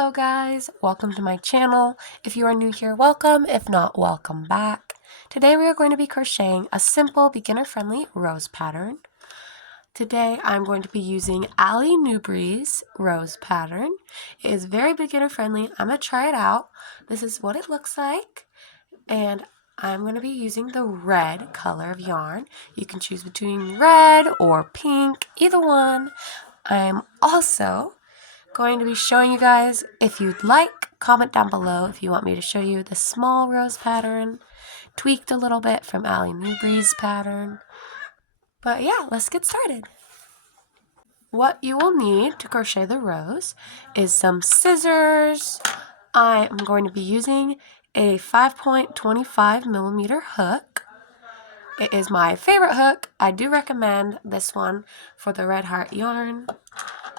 Hello guys, welcome to my channel. If you are new here, welcome. If not, welcome back. Today we are going to be crocheting a simple beginner-friendly rose pattern. Today I'm going to be using Ali Newbury's rose pattern. It is very beginner-friendly. I'm going to try it out. This is what it looks like. And I'm going to be using the red color of yarn. You can choose between red or pink, either one. I'm also going to be showing you guys, if you'd like, comment down below if you want me to show you the small rose pattern, tweaked a little bit from Ali Newbury's pattern. But yeah, let's get started. What you will need to crochet the rose is some scissors. I am going to be using a 5.25 millimeter hook. It is my favorite hook. I do recommend this one for the red heart yarn.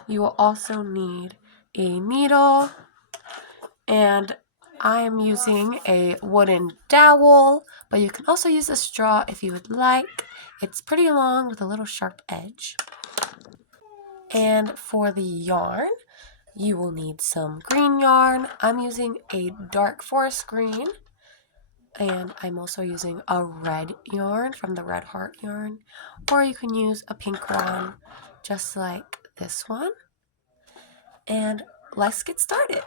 You will also need a needle, and I am using a wooden dowel, but you can also use a straw if you would like. It's pretty long with a little sharp edge. And for the yarn, you will need some green yarn. I'm using a dark forest green, and I'm also using a red yarn from the Red Heart yarn, or you can use a pink one just like this one. And let's get started.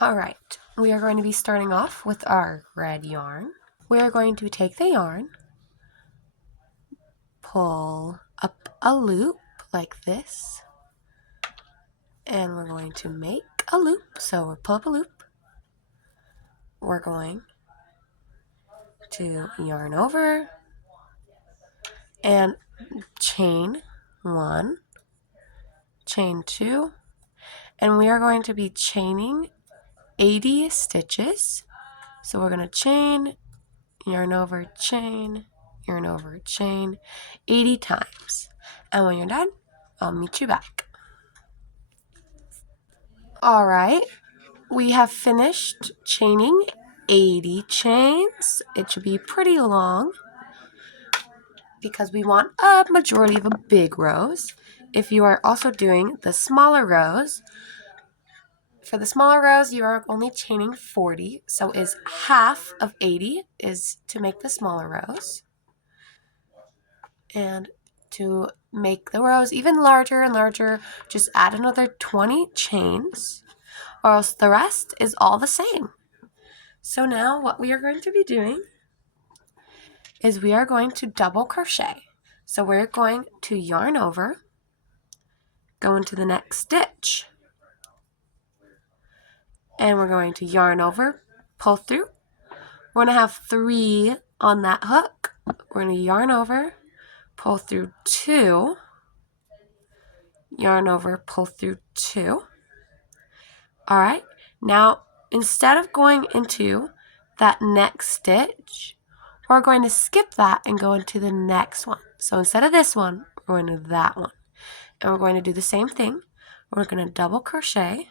Alright, we are going to be starting off with our red yarn. We are going to take the yarn, pull up a loop like this, and we're going to make a loop. So we'll pull up a loop. We're going to yarn over and chain 1, chain 2, and we are going to be chaining 80 stitches. So we're going to chain, yarn over, chain, yarn over, chain 80 times. And when you're done, I'll meet you back. Alright, we have finished chaining 80 chains. It should be pretty long because we want a majority of a big rose. If you are also doing the smaller rows, for the smaller rows, you are only chaining 40, so is half of 80 is to make the smaller rows. And to make the rows even larger and larger, just add another 20 chains, or else the rest is all the same. So now what we are going to be doing is we are going to double crochet. So we're going to yarn over, go into the next stitch, and we're going to yarn over, pull through. We're going to have 3 on that hook. We're going to yarn over, pull through 2, yarn over, pull through 2. All right, now instead of going into that next stitch, we're going to skip that and go into the next one. So instead of this one, we're going to that one. And we're going to do the same thing. We're going to double crochet,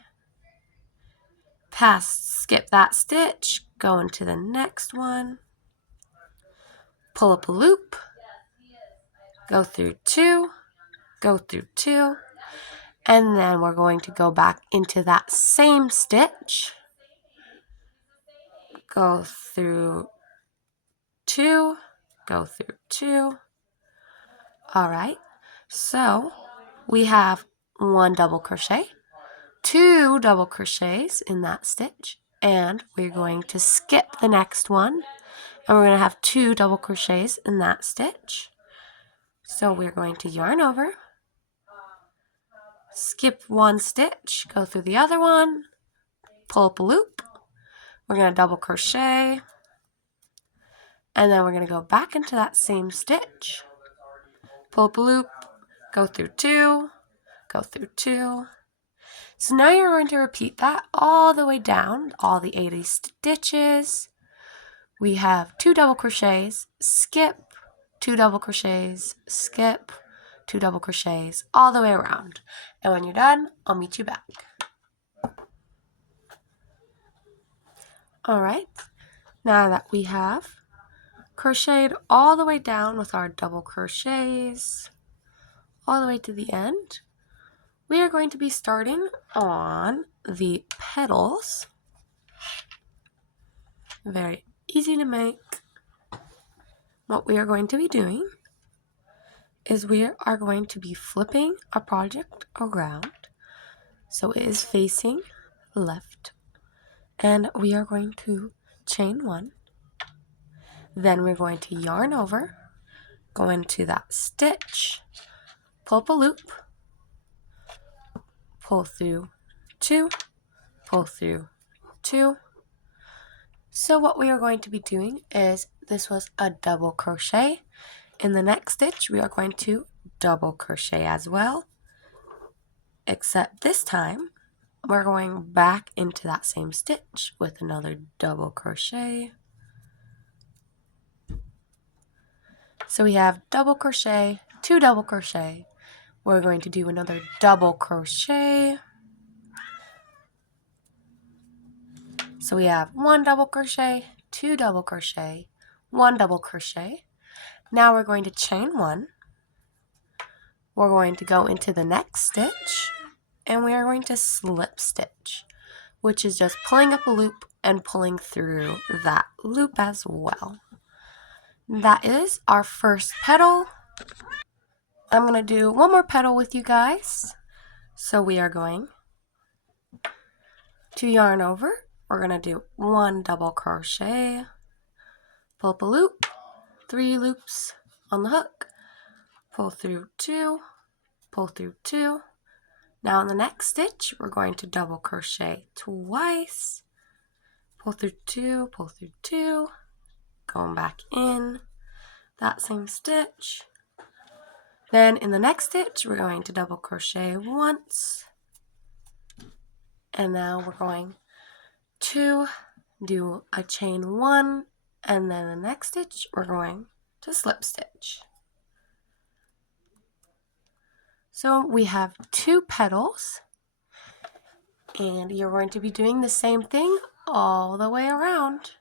skip that stitch, go into the next one, pull up a loop, go through 2, go through 2, and then we're going to go back into that same stitch, go through 2, go through 2. All right, so we have 1 double crochet, 2 double crochets in that stitch, and we're going to skip the next one, and we're going to have 2 double crochets in that stitch. So we're going to yarn over, skip 1 stitch, go through the other one, pull up a loop, we're going to double crochet, and then we're going to go back into that same stitch, pull up a loop, go through 2, go through 2. So now you're going to repeat that all the way down, all the 80 stitches. We have 2 double crochets, skip, 2 double crochets, skip, 2 double crochets, all the way around. And when you're done, I'll meet you back. All right, now that we have crocheted all the way down with our double crochets, all the way to the end, We are going to be starting on the petals. Very easy to make. What we are going to be doing is we are going to be flipping our project around so it is facing left, and we are going to chain one. Then we're going to yarn over, go into that stitch, pull up a loop, pull through two, pull through two. So what we are going to be doing is, this was a double crochet. In the next stitch we are going to double crochet as well, except this time we're going back into that same stitch with another double crochet. So we have double crochet, two double crochet. We're going to do another double crochet. So we have one double crochet, two double crochet, one double crochet. Now we're going to chain one. We're going to go into the next stitch and we are going to slip stitch, which is just pulling up a loop and pulling through that loop as well. That is our first petal. I'm going to do one more petal with you guys. So we are going to yarn over. We're going to do one double crochet, pull up a loop, three loops on the hook, pull through two, pull through two. Now in the next stitch we're going to double crochet twice, pull through two, going back in that same stitch. Then in the next stitch we're going to double crochet once, and now we're going to do a chain one, and then the next stitch we're going to slip stitch. So we have two petals, and you're going to be doing the same thing all the way around.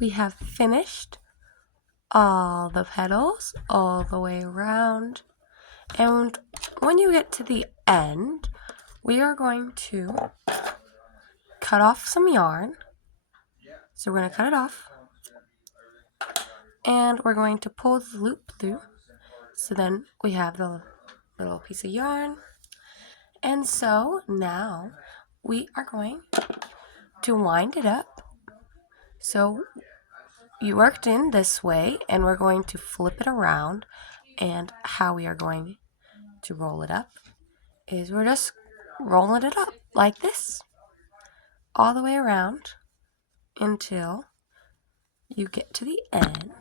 We have finished all the petals all the way around, and when you get to the end we are going to cut off some yarn. So we're going to cut it off and we're going to pull the loop through, so then we have the little piece of yarn. And so now we are going to wind it up. So you worked in this way and we're going to flip it around, and how we are going to roll it up is we're just rolling it up like this all the way around until you get to the end.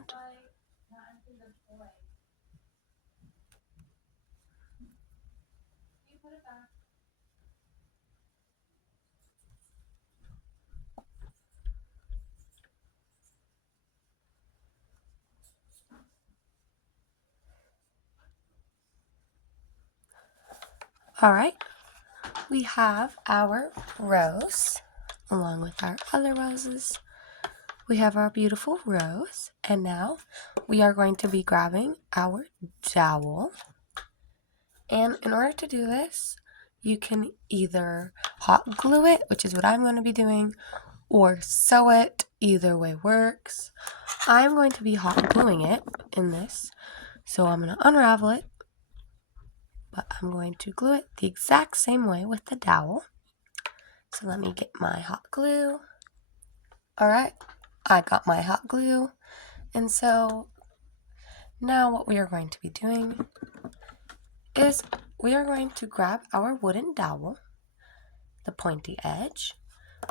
All right, we have our rose along with our other roses. We have our beautiful rose, and now we are going to be grabbing our dowel. And in order to do this, you can either hot glue it, which is what I'm going to be doing, or sew it. Either way works. I'm going to be hot gluing it in this, so I'm going to unravel it, but I'm going to glue it the exact same way with the dowel. So let me get my hot glue. All right, I got my hot glue, and so now what we are going to be doing is we are going to grab our wooden dowel, the pointy edge.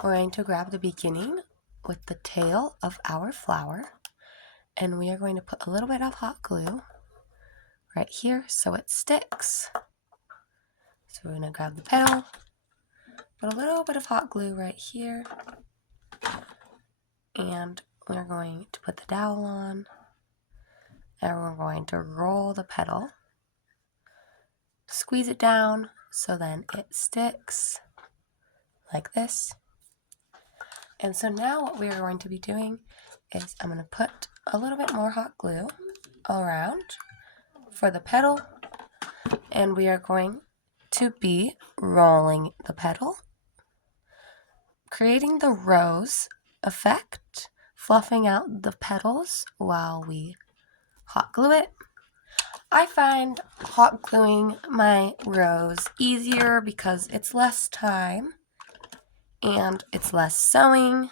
We're going to grab the beginning with the tail of our flower, and we are going to put a little bit of hot glue right here so it sticks. So we're going to grab the petal, put a little bit of hot glue right here, and we're going to put the dowel on, and we're going to roll the petal, squeeze it down so then it sticks like this. And so now what we are going to be doing is I'm going to put a little bit more hot glue around for the petal, And we are going to be rolling the petal, creating the rose effect, fluffing out the petals while we hot glue it. I find hot gluing my rose easier because it's less time and it's less sewing.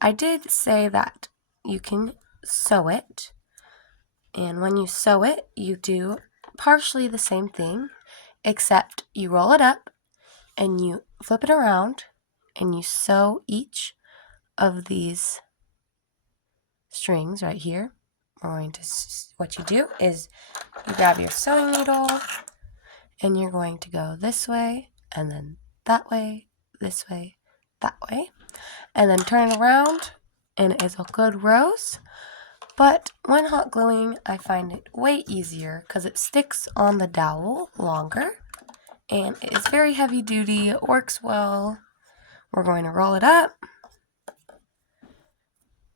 I did say that you can sew it, and when you sew it, you do partially the same thing, except you roll it up and you flip it around and you sew each of these strings right here. What you do is you grab your sewing needle and you're going to go this way and then that way, this way, that way, and then turn it around, and it is a good rose. But when hot gluing, I find it way easier because it sticks on the dowel longer and it is very heavy duty. It works well. We're going to roll it up,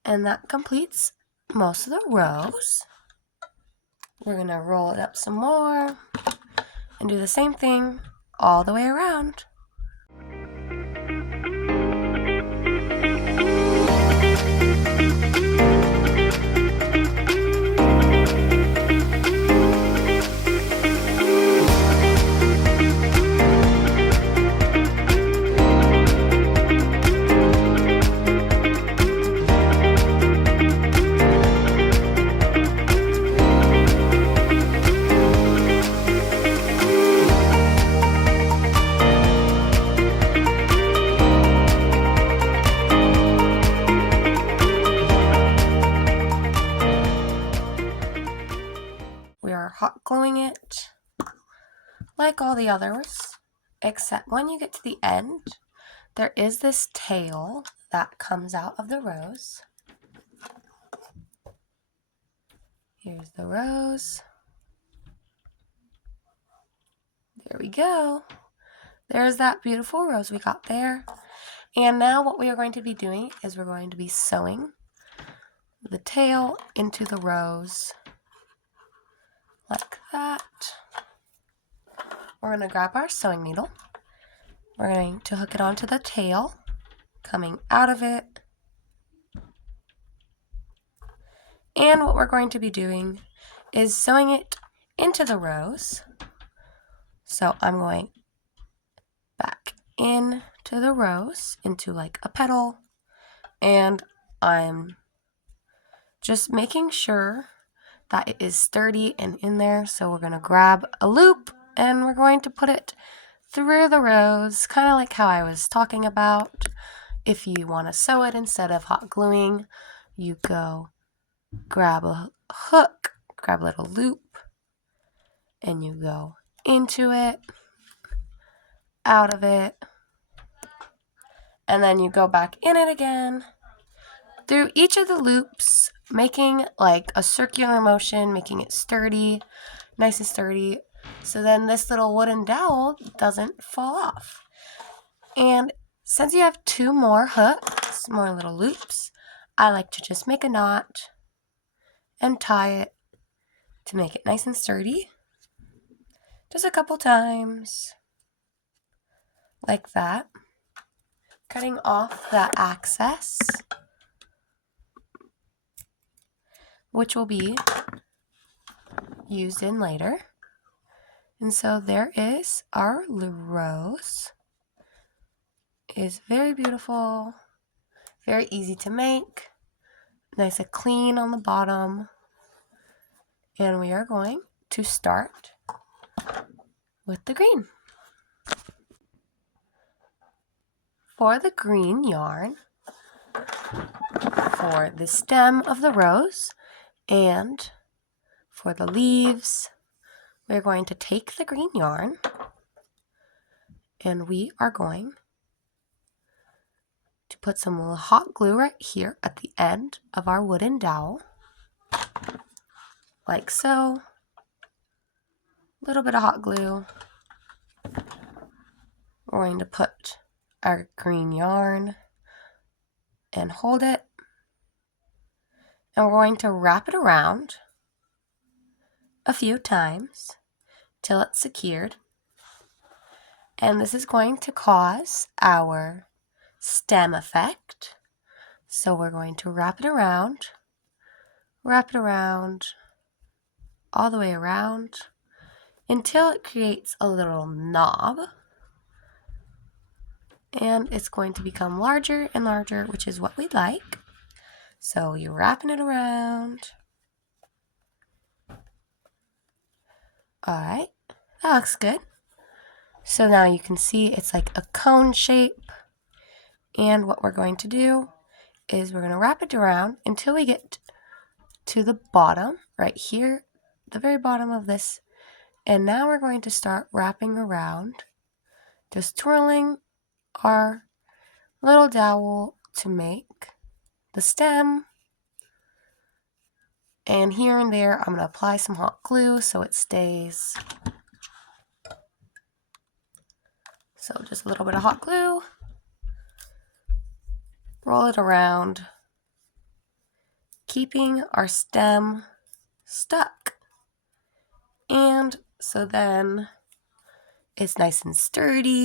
and that completes most of the rows. We're going to roll it up some more and do the same thing all the way around. We are hot gluing it like all the others, except when you get to the end, there is this tail that comes out of the rose. Here's the rose. There we go. There's that beautiful rose we got there. And now what we are going to be doing is we're going to be sewing the tail into the rose like that. We're going to grab our sewing needle. We're going to hook it onto the tail, coming out of it. And what we're going to be doing is sewing it into the rose. So I'm going back into the rose, into like a petal, and I'm just making sure that it is sturdy and in there. So we're going to grab a loop and we're going to put it through the rose, kind of like how I was talking about. If you want to sew it instead of hot gluing, you go grab a hook, grab a little loop, and you go into it, out of it, and then you go back in it again, through each of the loops, making like a circular motion, making it sturdy, nice and sturdy, so then this little wooden dowel doesn't fall off. And since you have 2 more hooks, more little loops, I like to just make a knot and tie it to make it nice and sturdy. Just a couple times, like that, cutting off the excess, which will be used in later. And so there is our rose. It is very beautiful, very easy to make, nice and clean on the bottom. And we are going to start with the green. For the green yarn, for the stem of the rose, and for the leaves, we're going to take the green yarn and we are going to put some hot glue right here at the end of our wooden dowel, like so. A little bit of hot glue. We're going to put our green yarn and hold it, and we're going to wrap it around a few times till it's secured. And this is going to cause our stem effect. So we're going to wrap it around, all the way around until it creates a little knob. And it's going to become larger and larger, which is what we like. So you're wrapping it around. All right, that looks good. So now you can see it's like a cone shape. And what we're going to do is we're going to wrap it around until we get to the bottom, right here, the very bottom of this. And now we're going to start wrapping around, just twirling our little dowel to make the stem. And here and there, I'm going to apply some hot glue so it stays. So just a little bit of hot glue. Roll it around, keeping our stem stuck. And so then it's nice and sturdy.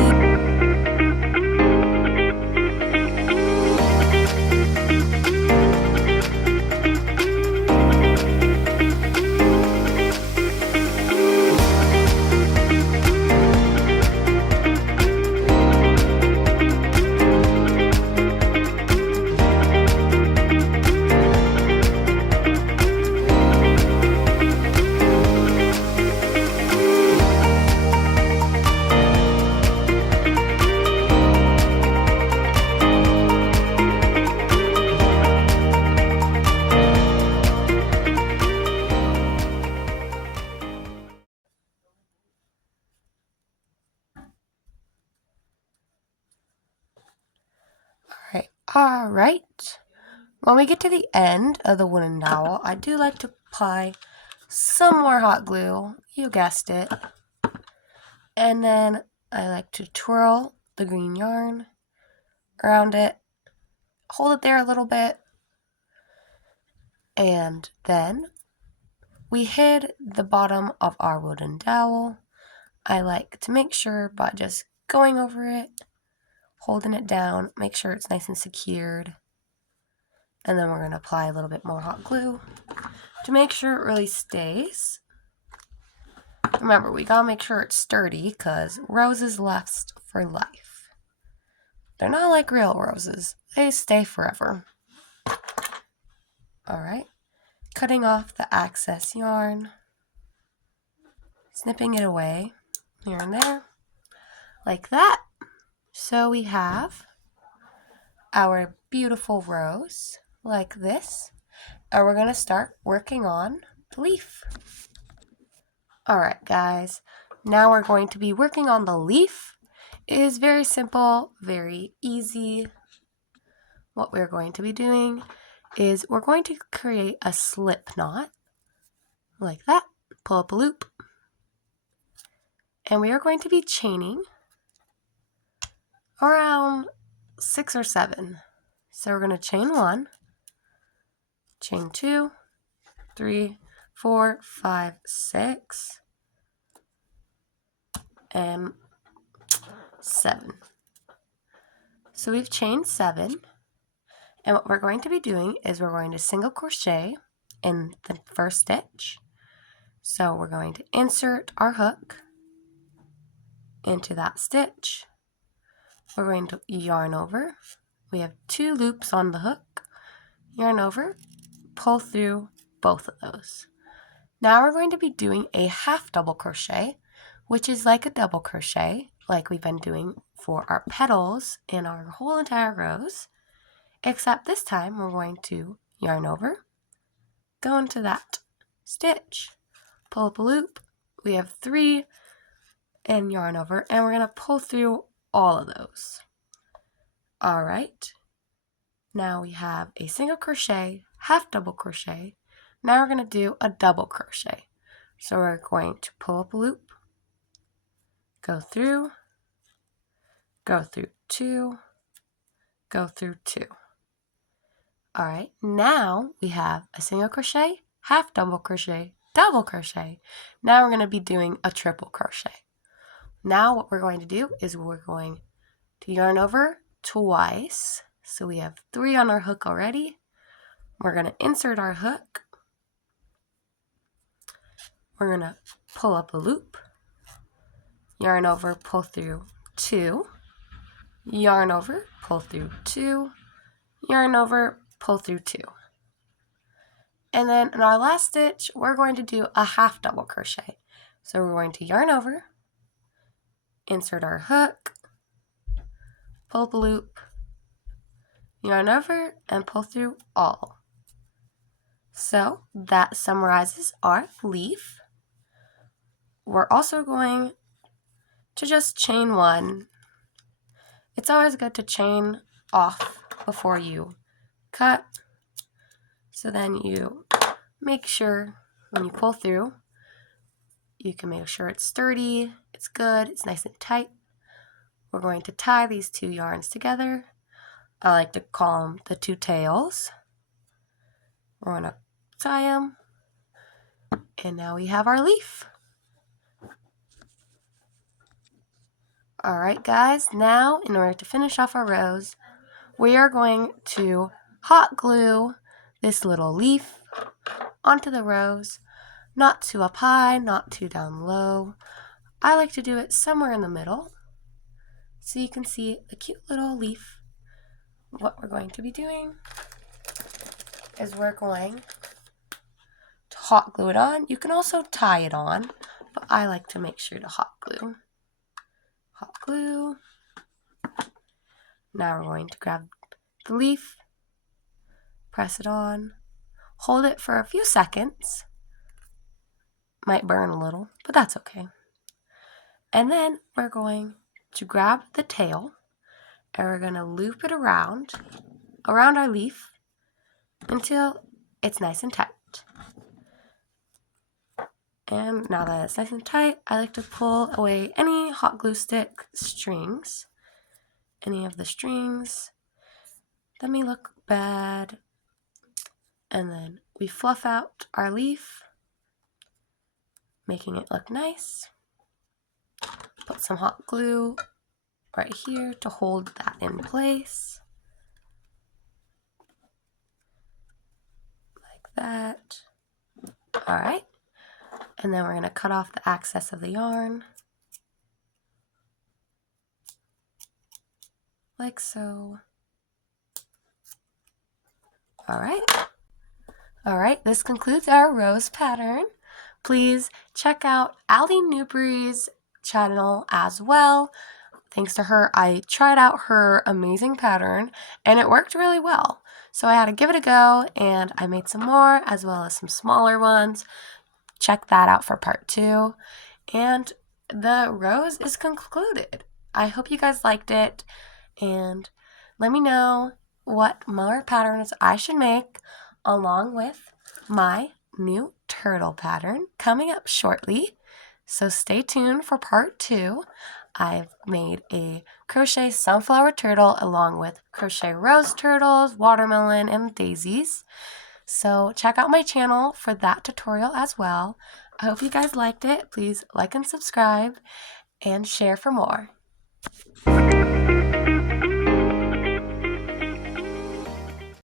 All right. When we get to the end of the wooden dowel, I do like to apply some more hot glue. You guessed it. And then I like to twirl the green yarn around it, hold it there a little bit, and then we hid the bottom of our wooden dowel. I like to make sure by just going over it, holding it down, make sure it's nice and secured. And then we're going to apply a little bit more hot glue to make sure it really stays. Remember, we got to make sure it's sturdy because roses last for life. They're not like real roses. They stay forever. All right. Cutting off the excess yarn. Snipping it away here and there. Like that. So we have our beautiful rose like this. And we're going to start working on the leaf. Alright guys, now we're going to be working on the leaf. It is very simple, very easy. What we're going to be doing is we're going to create a slip knot like that. Pull up a loop. And we are going to be chaining around 6 or 7. So we're going to chain 1, chain 2, 3, 4, 5, 6, and 7. So we've chained 7, and what we're going to be doing is we're going to single crochet in the first stitch. So we're going to insert our hook into that stitch. We're going to yarn over. We have 2 loops on the hook. Yarn over, pull through both of those. Now we're going to be doing a half double crochet, which is like a double crochet, like we've been doing for our petals in our whole entire rose, except this time we're going to yarn over, go into that stitch, pull up a loop. We have 3 and yarn over, and we're going to pull through all of those. All right. Now we have a single crochet, half double crochet. Now we're going to do a double crochet. So we're going to pull up a loop, go through 2, go through 2. All right, now we have a single crochet, half double crochet, double crochet. Now we're going to be doing a triple crochet. Now what we're going to do is we're going to yarn over twice. So we have 3 on our hook already. We're going to insert our hook. We're going to pull up a loop, yarn over, pull through 2, yarn over, pull through 2, yarn over, pull through 2. And then in our last stitch, we're going to do a half double crochet. So we're going to yarn over, insert our hook, pull up a loop, yarn over, and pull through all. So that summarizes our leaf. We're also going to just chain 1. It's always good to chain off before you cut. So then you make sure when you pull through, you can make sure it's sturdy, it's good, it's nice and tight. We're going to tie these 2 yarns together. I like to call them the 2 tails. We're going to tie them, and now we have our leaf. Alright guys, now in order to finish off our rose, we are going to hot glue this little leaf onto the rose, not too up high, not too down low. I like to do it somewhere in the middle so you can see the cute little leaf. What we're going to be doing is we're going to hot glue it on. You can also tie it on, but I like to make sure to hot glue. Hot glue. Now we're going to grab the leaf, press it on, hold it for a few seconds. Might burn a little, but that's okay. And then we're going to grab the tail and we're going to loop it around our leaf until it's nice and tight. And now that it's nice and tight, I like to pull away any hot glue stick strings, any of the strings that may look bad. And then we fluff out our leaf, making it look nice. Put some hot glue right here to hold that in place. Like that. Alright. And then we're going to cut off the excess of the yarn. Like so. Alright, this concludes our rose pattern. Please check out Allie Newbury's channel as well. Thanks to her, I tried out her amazing pattern and it worked really well. So I had to give it a go and I made some more as well as some smaller ones. Check that out for part 2. And the rose is concluded. I hope you guys liked it and let me know what more patterns I should make along with my new turtle pattern coming up shortly. So stay tuned for part 2. I've made a crochet sunflower turtle along with crochet rose turtles, watermelon, and daisies. So check out my channel for that tutorial as well. I hope you guys liked it. Please like and subscribe and share for more.